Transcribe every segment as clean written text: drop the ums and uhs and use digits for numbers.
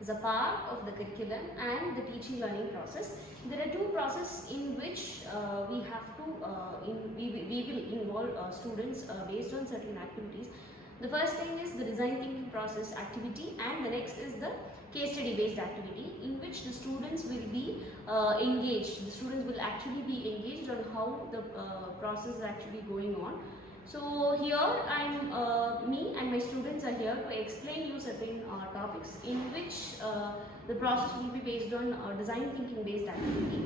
is a part of the curriculum and the teaching learning process. There are two processes in which we have to we will involve students based on certain activities. The first thing is the design thinking process activity, and the next is the case study based activity, in which the students will be engaged. The students will actually be engaged on how the process is actually going on. So here me and my students are here to explain you certain topics in which the process will be based on design thinking based activity.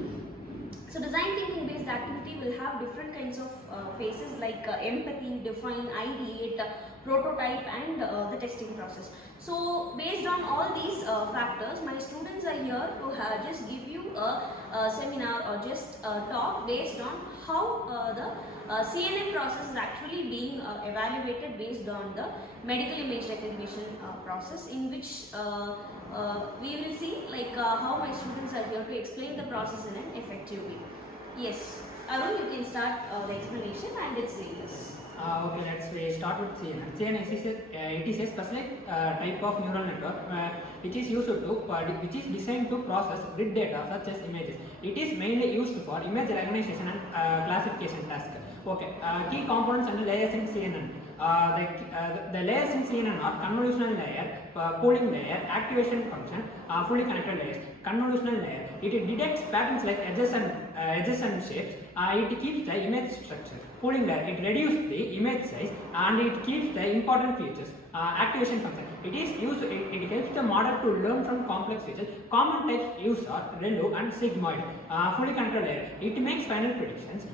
So design thinking based activity will have different kinds of phases like empathy, define, ideate, prototype, and the testing process. So based on all these factors, my students are here to just give you a seminar or just a talk based on how the CNN process is actually being evaluated based on the medical image recognition process, in which we will see like how my students are here to explain the process in an effective way. Yes, Arun, you can start the explanation and its various. Okay, let's start with CNN. CNN is a specific type of neural network which is used to which is designed to process grid data such as images. It is mainly used for image recognition and classification tasks. Okay, key components and layers in CNN. The layers in CNN are convolutional layer, pooling layer, activation function, fully connected layers. Convolutional layer, it detects patterns like edges and shapes. It keeps the image structure. Pooling layer, it reduces the image size and it keeps the important features. Activation function, it helps the model to learn from complex features. Common types used are ReLU and sigmoid. Fully connected layer, it makes final predictions.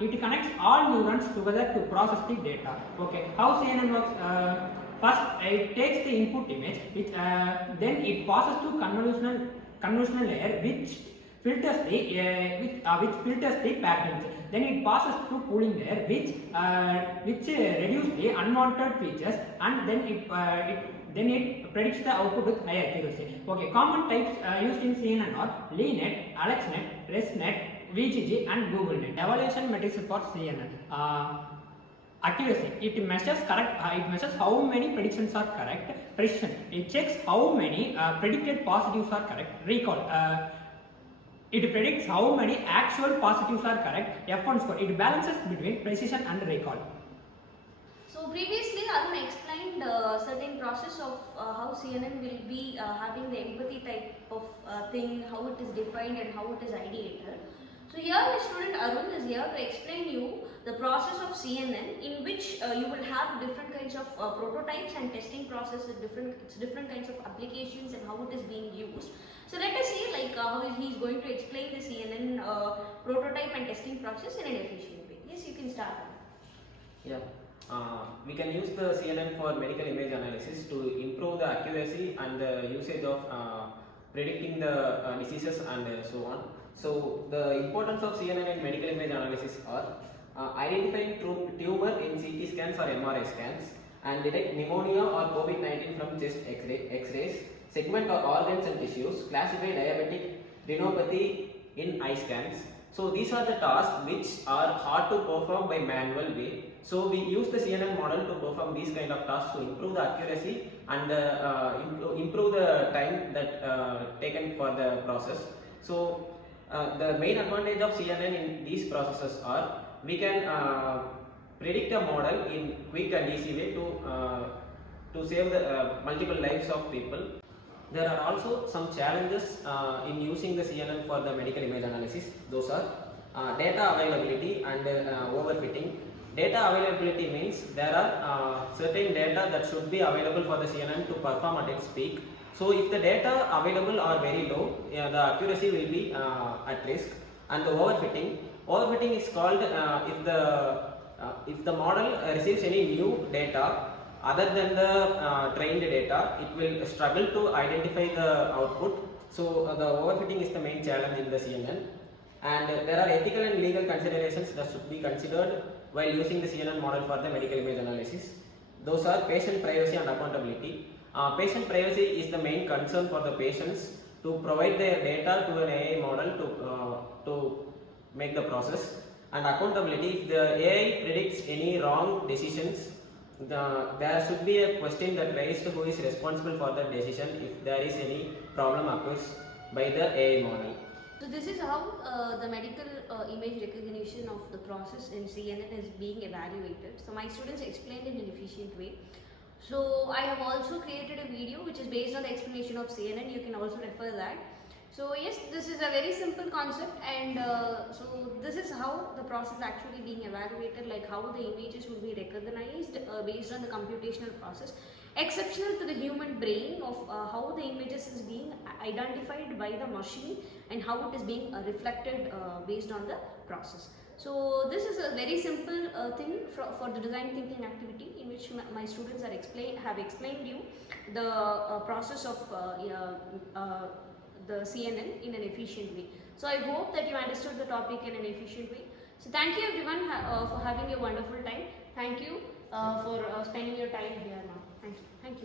It connects all neurons together to process the data. Okay, how CNN works? First, it takes the input image, which then it passes to convolutional layer, which filters the patterns. Then it passes through pooling layer, which reduces the unwanted features, and then it predicts the output with high accuracy. Okay, common types used in CNN are LeeNet, AlexNet, ResNet, VGG, and GoogleNet. Evaluation metrics for CNN. Accuracy, it measures how many predictions are correct. Precision, it checks how many predicted positives are correct. Recall, it predicts how many actual positives are correct. F1 score, it balances between precision and recall. So previously Arun explained certain process of how CNN will be having the empathy type of thing, how it is defined and how it is ideated. So here my student Arun is here to explain you the process of CNN, in which you will have different kinds of prototypes and testing processes, different kinds of applications and how it is being used. So let us see like how he is going to explain the CNN prototype and testing process in an efficient way. Yes, you can start. Yeah. We can use the CNN for medical image analysis to improve the accuracy and the usage of predicting the diseases and so on. So the importance of CNN in medical image analysis are identifying tumor in CT scans or MRI scans, and detect pneumonia or COVID-19 from chest X-rays, segment organs and tissues, classify diabetic retinopathy in eye scans. So these are the tasks which are hard to perform by manual way. So we use the CNN model to perform these kind of tasks to improve the accuracy and improve the time that taken for the process. So the main advantage of CNN in these processes are we can predict a model in quick and easy way to save the multiple lives of people. There are also some challenges in using the CNN for the medical image analysis. Those are data availability and overfitting. Data availability means there are certain data that should be available for the CNN to perform at its peak. So if the data available are very low, the accuracy will be at risk. And the overfitting is called if the model receives any new data other than the trained data, it will struggle to identify the output. So the overfitting is the main challenge in the CNN. And there are ethical and legal considerations that should be considered while using the CNN model for the medical image analysis. Those are patient privacy and accountability. Patient privacy is the main concern for the patients to provide their data to an AI model to make the process. And accountability, if the AI predicts any wrong decisions there should be a question that raised who is responsible for the decision if there is any problem occurs by the AI model. So this is how the medical image recognition of the process in CNN is being evaluated. So my students explained in an efficient way. So I have also created a video which is based on the explanation of CNN. You can also refer that. So yes, this is a very simple concept, and so this is how the process actually being evaluated, like how the images will be recognized based on the computational process, exceptional to the human brain of how the images is being identified by the machine and how it is being reflected based on the process. So this is a very simple thing for the design thinking activity, in which my students have explained you the process of the CNN in an efficient way. So I hope that you understood the topic in an efficient way. So thank you everyone for having a wonderful time. Thank you for spending your time here now. Thank you. Thank you.